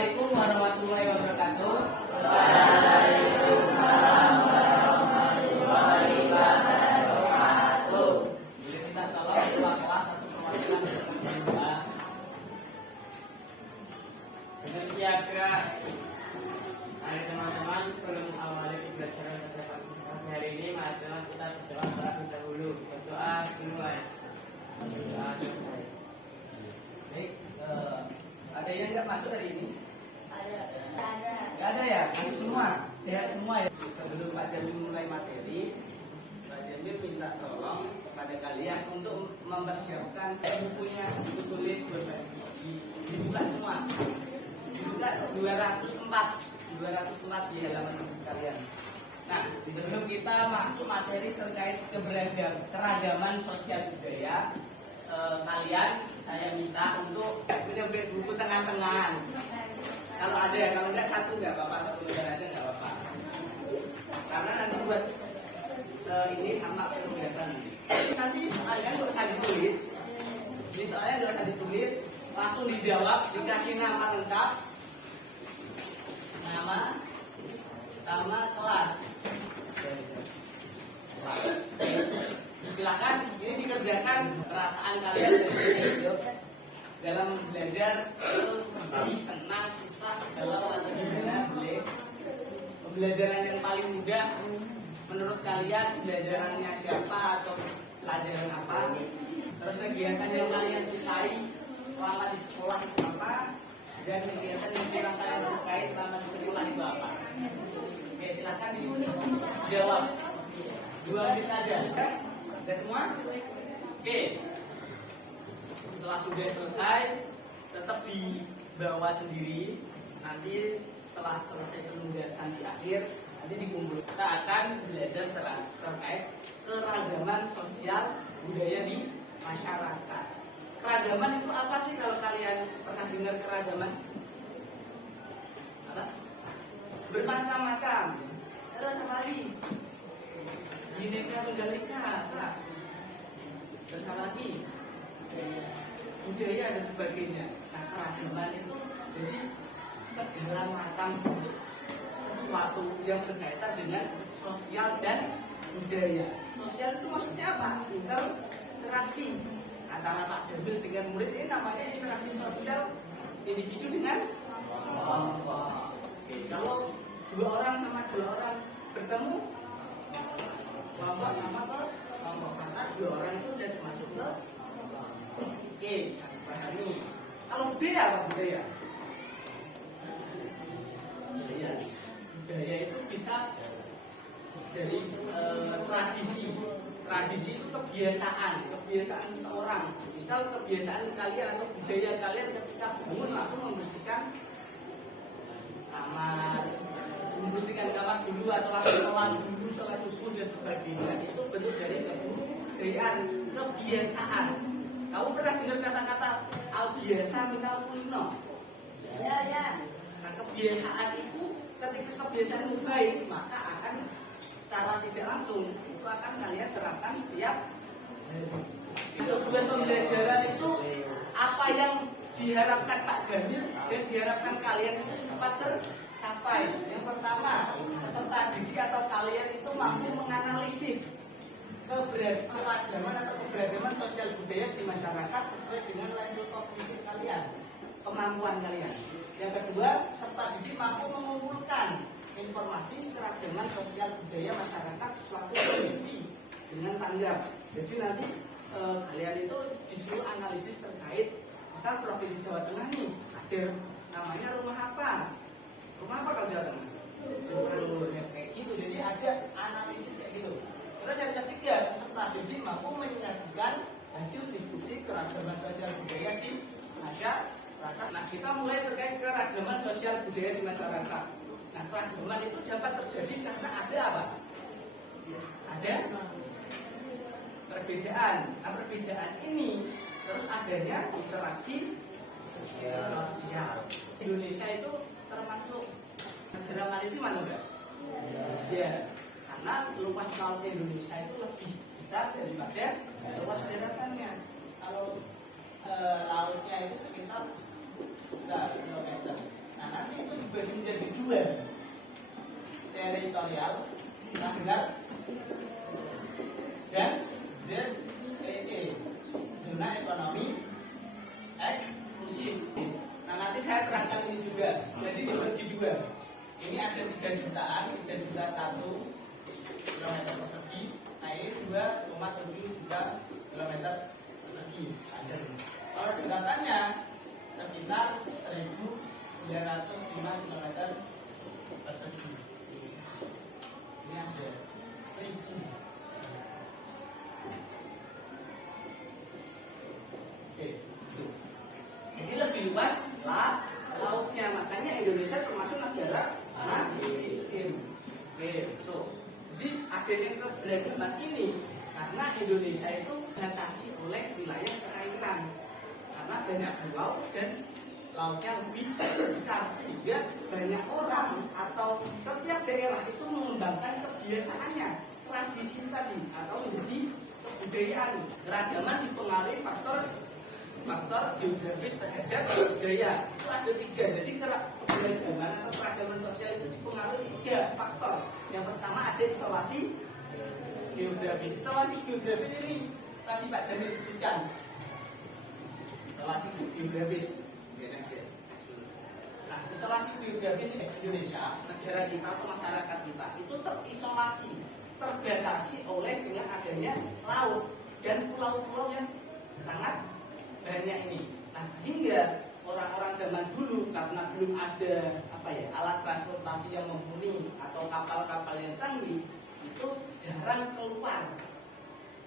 Assalamualaikum warahmatullahi wabarakatuh. Waalaikumsalam warahmatullahi wabarakatuh. Boleh minta tolong ketua kelas atau perwakilan kedua. Dengan siaga. Hai teman-teman, sebelum awali pembelajaran pada pagi hari ini, marilah kita berdoa terlebih dahulu. Berdoa duluan. Baik, ada yang nggak masuk hari ini? Ada. Nggak ada ya? Masuk semua? Sehat semua ya? Sebelum Pak Jamil mulai materi, Pak Jamil minta tolong kepada kalian untuk mempersiapkan bukunya, buku tulis dibuka semua. Dibuka 204 di halaman kalian. Nah, sebelum kita masuk materi terkait keragaman sosial budaya, kalian saya minta untuk punya buku tengah-tengah. Kalau ada ya, kalau enggak satu nggak apa-apa, satu lembar aja nggak apa-apa. Karena nanti buat ini sama penugasan. Nanti soalnya nggak usah ditulis. Ini soalnya nggak usah ditulis, langsung dijawab, dikasih nama lengkap, nama sama kelas. Silakan, ini dikerjakan perasaan kalian dalam belajar itu sedih, senang, susah, dalam rasa gimana boleh. Pembelajaran yang paling mudah menurut kalian pembelajarannya siapa atau pelajaran apa? Terus kegiatan yang kalian sukai selama di sekolah itu apa? Dan kegiatan yang kurang kalian sukai selama di sekolah itu apa? Oke, silakan dijawab. 2 menit aja. Sudah semua? Oke. Setelah sudah selesai, tetap dibawa sendiri. Nanti setelah selesai penugasan di akhir, nanti dikumpul. Kita akan belajar terkait keragaman sosial budaya di masyarakat. Keragaman itu apa sih kalau kalian pernah dengar keragaman? Apa? Bermacam-macam. Terus apa lagi? Bineka Tunggal Ika, apa? Terus apa lagi? Budaya dan sebagainya. Nah, keragaman itu jadi segala macam sesuatu yang berkaitan dengan sosial dan budaya. Sosial itu maksudnya apa? Interaksi antara Pak Jamil dengan murid, ini namanya interaksi sosial individu dengan kelompok. Kalau 2 orang sama 2 orang bertemu, kelompok sama kelompok, karena 2 orang itu sudah masuk ke kelompok. Oke, satu pahami. Kalau budaya apa budaya? Budaya itu bisa dari tradisi. Tradisi itu kebiasaan seorang. Misal kebiasaan kalian atau budaya kalian ketika bangun langsung membersihkan kamar dulu atau langsung sholat subuh dan sebagainya. Itu bentuk dari kebudayaan, kebiasaan. Kamu pernah dengar kata-kata al biasa minal kulino? Ya. Nah, kebiasaan itu ketika kebiasaan itu baik, maka akan secara tidak langsung itu akan kalian terapkan setiap tujuan pembelajaran itu apa yang diharapkan Pak Jamil dan diharapkan kalian itu dapat tercapai. Yang pertama, peserta didik atau kalian itu mampu menganalisis keragaman atau keberagaman sosial budaya di masyarakat sesuai dengan level kognitif kalian, kemampuan kalian. Yang kedua, peserta didik mampu mengumpulkan informasi keragaman sosial budaya masyarakat suatu provinsi dengan tanggap. Jadi nanti kalian itu disuruh analisis terkait misal provinsi Jawa Tengah nih ada namanya rumah apa kalau Jawa Tengah kayak gitu. Jadi ada analisis kayak gitu. Terus yang ketiga, peserta didik mampu menyajikan hasil diskusi keragaman sosial budaya di masyarakat. Nah, kita mulai terkait keragaman sosial budaya di masyarakat. Nah, keragaman itu dapat terjadi karena ada apa? Ada perbedaan. Nah, perbedaan ini terus adanya interaksi sosial. Indonesia itu termasuk negara maritim enggak? Ya. Karena luas laut Indonesia itu lebih besar daripada luas daratannya. Kalau lautnya itu sekitar 3 kilometer. Nah, teritorial, pernah dengar? Dan ZEE, zona ekonomi eksklusif. Nah, nanti saya terangkan ini juga. Jadi dibagi dua. Ini ada 3 jutaan, 3 juta 1 kilometer persegi. Nah, ini 2,7 juta kilometer persegi. Kalau dekatannya sekitar 1.905 kilometer persegi. Ini ada 1.000. Oke, itu. Jadi lebih luas lah lautnya, makanya Indonesia termasuk negara maritim. Oke, so jadi adanya keberagaman ini karena Indonesia itu dibatasi oleh wilayah perairan karena banyak pulau dan lautnya lebih besar sehingga banyak orang atau setiap daerah itu mengembangkan kebiasaannya, tradisi tadi atau menjadi kebudayaan. Keragaman dipengaruhi faktor geografis terhadap budaya. Itu ada 3. Jadi keragaman atau keragaman sosial itu dipengaruhi 3 faktor. Yang pertama ada isolasi geografis. Isolasi geografis ini tadi Pak Jamil sebutkan. Isolasi geografis. Nah, isolasi geografis Indonesia, negara kita atau masyarakat kita itu terisolasi, terbatasi oleh dengan adanya laut dan pulau-pulau yang sangat banyak ini. Nah, sehingga orang-orang zaman dulu karena belum ada alat transportasi yang mumpuni atau kapal-kapal yang canggih, itu jarang keluar,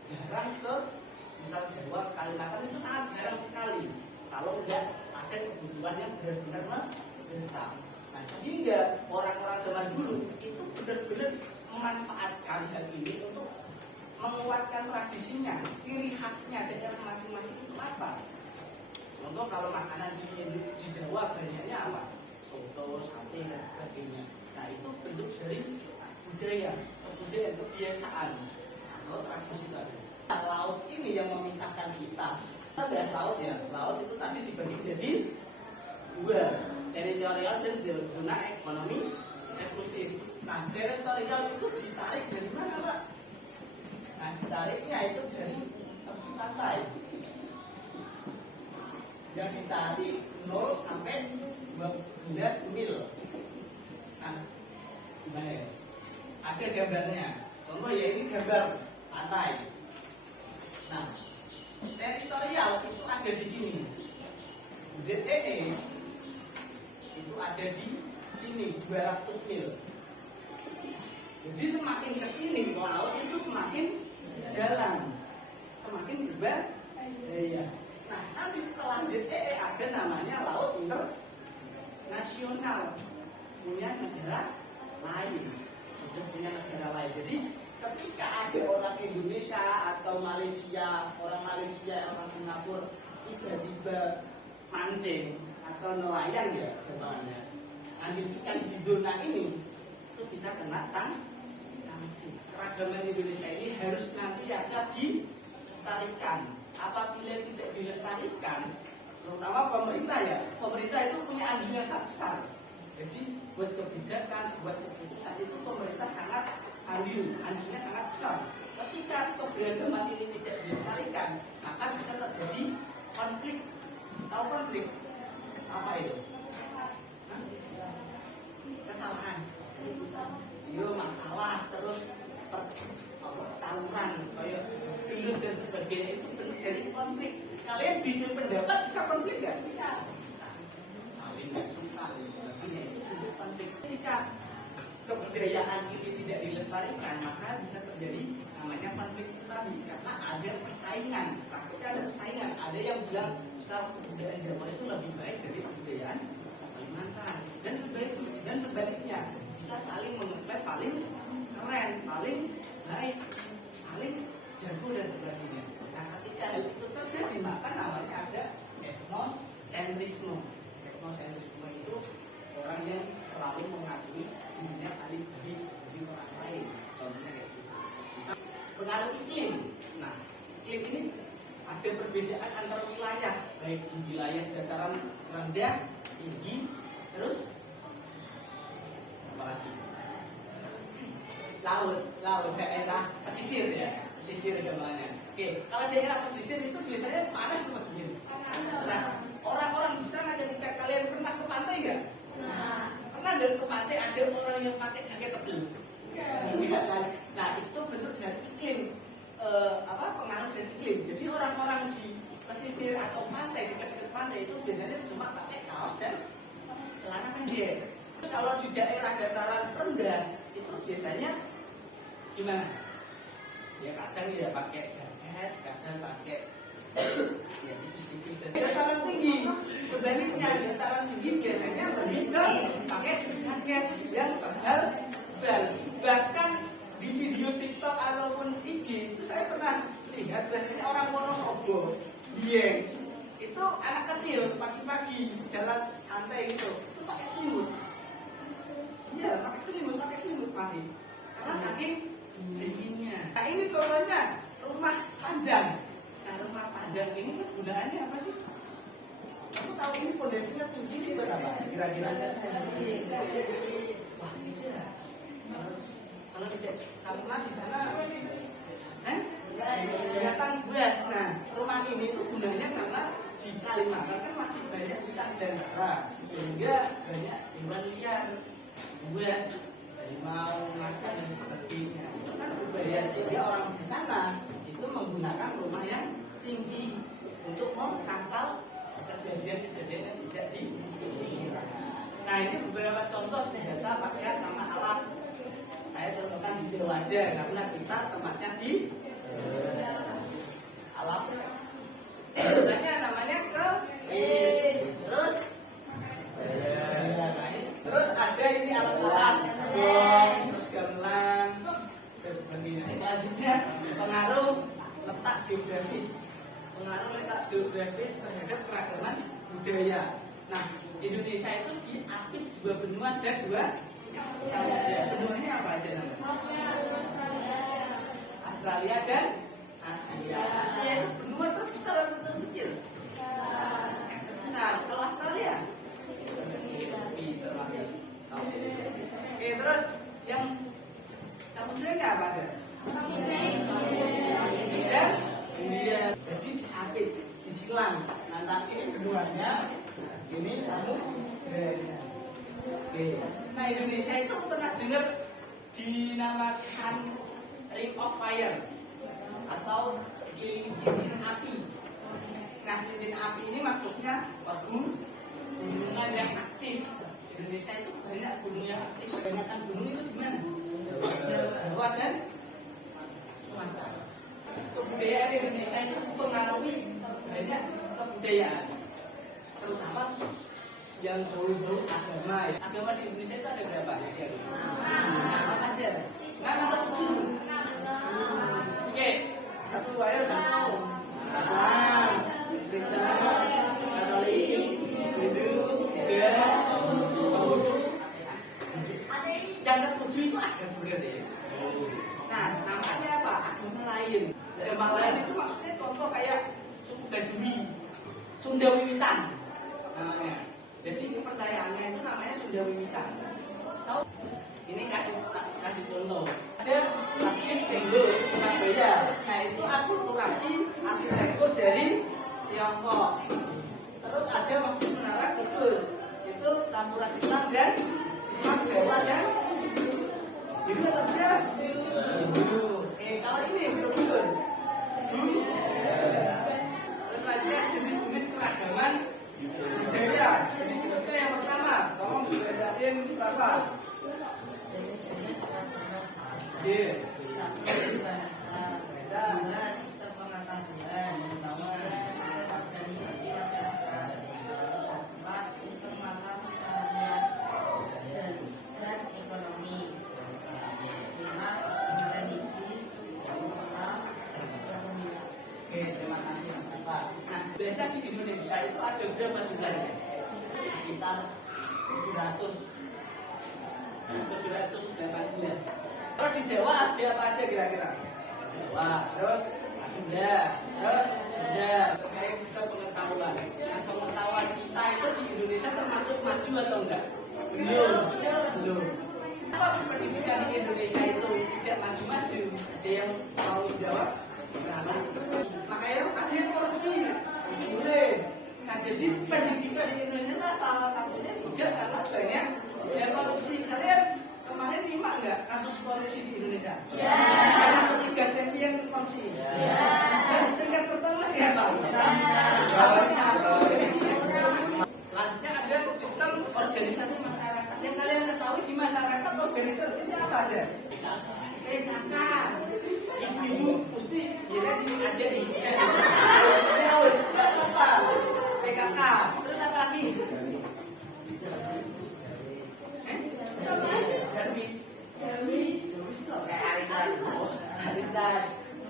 jarang ke misal Jawa, Kalimantan itu sangat jarang sekali. Kalau enggak ada kebutuhan yang benar-benar mendesak. Nah, sehingga orang-orang zaman dulu itu benar-benar memanfaatkan hal ini untuk menguatkan tradisinya, ciri khasnya daerah masing-masing itu apa? Contoh kalau makanan di Jawa banyaknya apa? Soto, sate dan sebagainya. Nah, itu bentuk dari budaya, kebiasaan atau tradisi tadi. Nah, laut ini yang memisahkan kita. Kita bahas laut ya. Laut itu tadi dibagi jadi 2, teritorial dan zona ekonomi eksklusif. Nah, teritorial itu ditarik dari mana, Pak? Nah, ditariknya itu dari tepi pantai. Yang ditarik 0 sampai 12 mil. Nah, gimana ya? Ada gambarnya. Contoh ya, ini gambar pantai. Nah, teritorial itu ada di sini. ZEE itu ada di sini 200 mil. Jadi semakin ke sini laut itu semakin dalam, semakin berbahaya. Nah, nanti setelah ZEE ada namanya laut internasional, punya negara lain, sudah punya negara lain. Jadi ketika ada orang Indonesia atau Malaysia, orang Singapura tiba-tiba mancing atau nelayan ya kemana, ambil ikan di zona ini, itu bisa kena sanksi. Keragaman Indonesia ini harus nanti dilestarikan. Apabila tidak dilestarikan, terutama pemerintah ya, pemerintah itu punya andil yang sangat besar. Jadi buat kebijakan, buat keputusan itu pemerintah sangat andilnya sangat besar. Ketika keberagaman ini tidak dilestarikan, maka bisa terjadi konflik. Tahu konflik? Apa itu? Kesalahan. Iya, masalah terus pertarungan kayak gelut dan sebagainya itu terjadi konflik. Kalian bikin pendapat bisa konflik nggak? Bisa. Saling nggak suka dan sebagainya itu jadi konflik. Ketika kebudayaan ini tidak dilestarikan, maka bisa terjadi namanya konflik tadi karena ada persaingan. Takutnya ada persaingan. Ada yang bilang misal kebudayaan Jawa itu lebih baik dari kebudayaan Kalimantan dan sebaliknya bisa saling mengklaim paling keren, paling baik, paling jago dan sebagainya. Nah, ketika hal itu terjadi maka namanya ada etnosentrisme. Etnosentrisme itu orang yang selalu mengakui dirinya paling baik dari orang lain. Contohnya kayak gitu. Pengaruh iklim. Nah, iklim ini ada perbedaan antar wilayah, baik di wilayah dataran rendah, tinggi, terus apa lagi? laut daerah pesisir ya, pesisir gampangnya. Oke, kalau daerah pesisir itu biasanya panas Mas Jin. Nah, orang-orang di sana ketika kalian pernah ke pantai nggak? Pernah nggak ke pantai ada orang yang pakai jaket tebal? Enggak kan? Nah, itu bentuk dari iklim, pengaruh dari iklim. Jadi orang-orang di pesisir atau pantai, dekat-dekat pantai itu biasanya cuma pakai kaos dan celana pendek. Kalau di daerah dataran rendah itu biasanya gimana? Ya kadang ya pakai jaket, kadang pakai ya tipis-tipis. Dataran tinggi, sebaliknya dataran tinggi biasanya lebih ke pakai jaket yang tebal. Bahkan di video TikTok ataupun IG itu saya pernah lihat biasanya orang Wonosobo, Dieng, itu anak kecil pagi-pagi jalan santai itu pakai selimut. Iya, pakai selimut masih. Karena saking dinginnya. Nah ini contohnya rumah panjang. Nah rumah panjang ini kegunaannya apa sih? Kamu tahu ini pondasinya tinggi itu berapa? Kira-kira? Wah tidak. Kalau tidak, karena di sana, kelihatan buas. Nah rumah ini itu gunanya karena di Kalimantan kan masih banyak hutan dan dara, sehingga banyak hewan liar, buas, harimau, macan dan sebagainya. Itu kan berbahaya sehingga orang di sana itu menggunakan rumah yang tinggi untuk menangkal kejadian-kejadian yang tidak diinginkan. Nah ini beberapa contoh senjata pakaian sama alat. Saya contohkan di Jawa aja karena kita tempatnya di alat. Sebenarnya namanya terus ada ini alat-alat bom, terus gamelan dan sebagainya. Selanjutnya pengaruh letak geografis terhadap keragaman budaya. Nah Indonesia itu diapit dua benua dan dua samudra. Benuanya apa aja namanya? Australia dan Asia. Asia itu benua terbesar atau terkecil? Besar. Kalau Australia? Oke, terus yang samudranya apa aja? India. Jadi diapit, disilang. Nanti ini benuanya, ini samudranya. Oke. Nah Indonesia itu pernah dengar dinamakan Ring of Fire atau cincin api. Nah cincin api ini maksudnya gunungan yang aktif. Indonesia itu banyak gunung yang aktif. Kebanyakan gunung itu di mana? Jawa dan Sumatera. Kebudayaan Indonesia itu mempengaruhi banyak kebudayaan, terutama yang berbau agama. Agama di Indonesia itu ada berapa? Apa aja? Nama ketujuh. Oke, satu ayo satu. Islam, Kristen, Katolik, Hindu, Buddha, Konghucu. Yang ketujuh itu ada sebenarnya. Nah, namanya apa? Agama lain. Agama lain itu maksudnya contoh kayak suku Baduy, Sunda Wiwitan namanya. Jadi kepercayaannya itu namanya Sunda Wiwitan. Tahu? Ini kasih contoh. Ada Masjid Cengho Surabaya. Nah itu akulturasi arsitektur dari Tiongkok. Terus ada Masjid Menara Kudus. Itu campuran Islam dan Islam Jawa dan Hindu atau Buddha? Hindu. Oke, kalau ini betul-betul Hindu. Terus selanjutnya jenis-jenis keragaman budaya. Jenis-jenisnya yang pertama, tolong dibedain apa? Iya. Sistem pengetahuan pertama organisasi masyarakat, sistem makan dan ekonomi, 5 tradisi Islam. Oke, terima kasih Mas Pak. Nah, biasa di Indonesia itu ada berapa jumlahnya? Sekitar 718. Kalau di Jawa ada apa aja kira-kira? Jawa, terus Sunda, terus terkait sistem pengetahuan. Nah, pengetahuan kita itu di Indonesia termasuk maju atau enggak? Belum. Apa pendidikan di Indonesia itu tidak maju-maju? Ada yang mau jawab? Nah, makanya ada yang korupsi. Boleh. Nah, jadi pendidikan di Indonesia salah satunya juga karena banyak yang korupsi. Kalian kemarin nyimak nggak kasus korupsi di Indonesia? Ya. Masuk Liga Champion korupsi. Ya. Dan tingkat pertama siapa? Selanjutnya ada sistem organisasi masyarakat. Yang kalian ketahui di masyarakat organisasinya apa aja? PKK. Ibu-ibu mesti biasanya diajari. Ini harus apa? PKK. Terus apa lagi? Darwis. Darwis itu kayak arisan.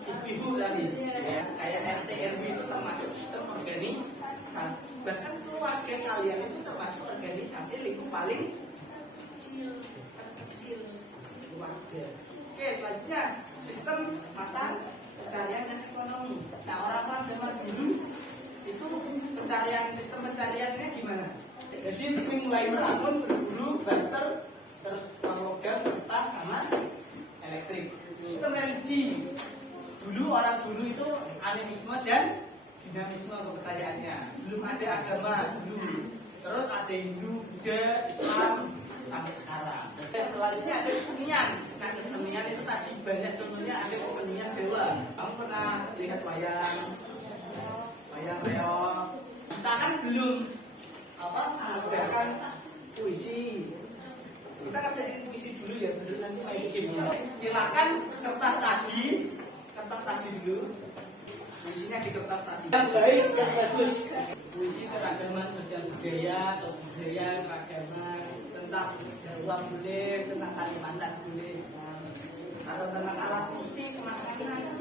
Ibu-ibu tadi. Kayak RT RW itu termasuk sistem organisasi. Bahkan keluarga kalian itu termasuk organisasi lingkup paling terkecil keluarga. Oke, selanjutnya sistem mata pencarian dan ekonomi. Nah, orang-orang zaman dulu itu sistem pencariannya gimana? Jadi mulai meramun berburu, barter, terus logam, kertas, sama elektrik. Sistem religi dulu orang dulu itu animisme dan dinamisme kepercayaannya. Belum ada agama dulu. Terus ada Hindu, Buddha, Islam sampai sekarang. Dan selanjutnya ada kesenian. Nah, kesenian itu tadi banyak contohnya ada kesenian Jawa. Kamu pernah lihat wayang reog? Kita kan belum mengajarkan puisi. Kita ngajarin puisi dulu ya, belum nanti main game. Silakan kertas tadi dulu. Puisinya di kertas tadi. Yang baik, yang bagus. Puisi keragaman sosial budaya atau budaya keragaman tentang Jawa boleh, tentang Kalimantan boleh, atau tentang alat musik, makanan.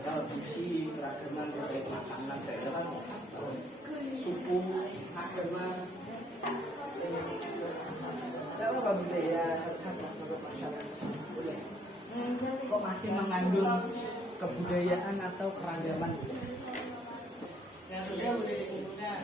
Tradisi keragaman budaya makanan daerah, suku, agama. Apa budaya masyarakat boleh. Kok masih mengandung kebudayaan atau keragaman? Yang sudah boleh dikumpulkan.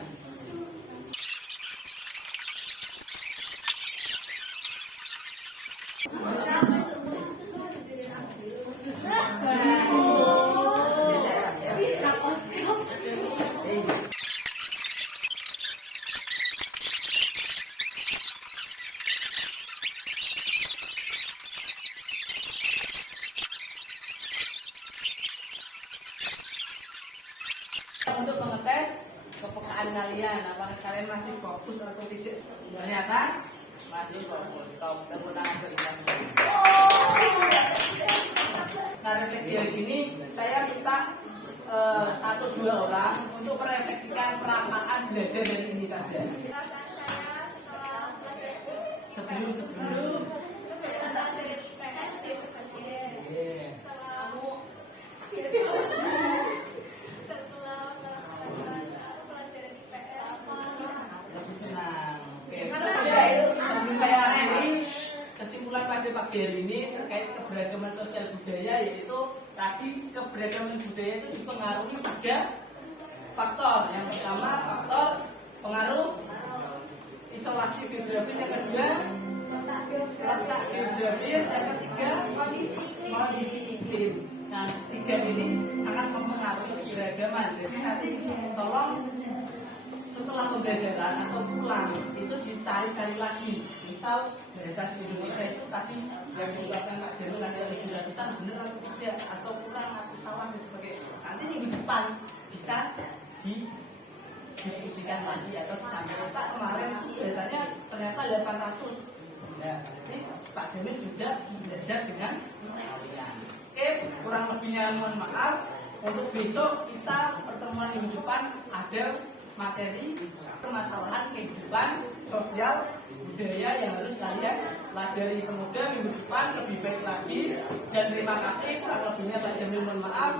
Untuk mengetes kepekaan kalian, apakah kalian masih fokus atau tidak? Ternyata masih fokus. Tepuk tangan bagi kita semua. Nah, refleksi hari ini saya minta 1-2 orang untuk merefleksikan perasaan belajar dari ini saja. Sebelum. Kesimpulan pada pagi hari ini terkait keberagaman sosial budaya, yaitu tadi keberagaman budaya itu dipengaruhi 3 faktor. Yang pertama faktor pengaruh isolasi geografis, yang kedua letak geografis, yang ketiga kondisi iklim. Nah, 3 ini sangat mempengaruhi keberagaman. Jadi nanti tolong setelah pembelajaran atau pulang itu dicari-cari lagi. Misal bahasa di Indonesia itu tadi yang diungkapkan Pak Jero kan yang 700-an benar atau tidak, atau kurang atau salah dan sebagainya. Nanti minggu depan bisa didiskusikan lagi atau disampaikan. Pak, kemarin itu biasanya ternyata 800. Ya, nanti Pak Jamil juga belajar dengan kalian. Oke, kurang lebihnya mohon maaf. Untuk besok kita pertemuan minggu depan ada materi permasalahan kehidupan sosial budaya yang harus kalian pelajari. Semoga minggu depan lebih baik lagi, dan terima kasih. Kurang lebihnya Pak Jamil mohon maaf.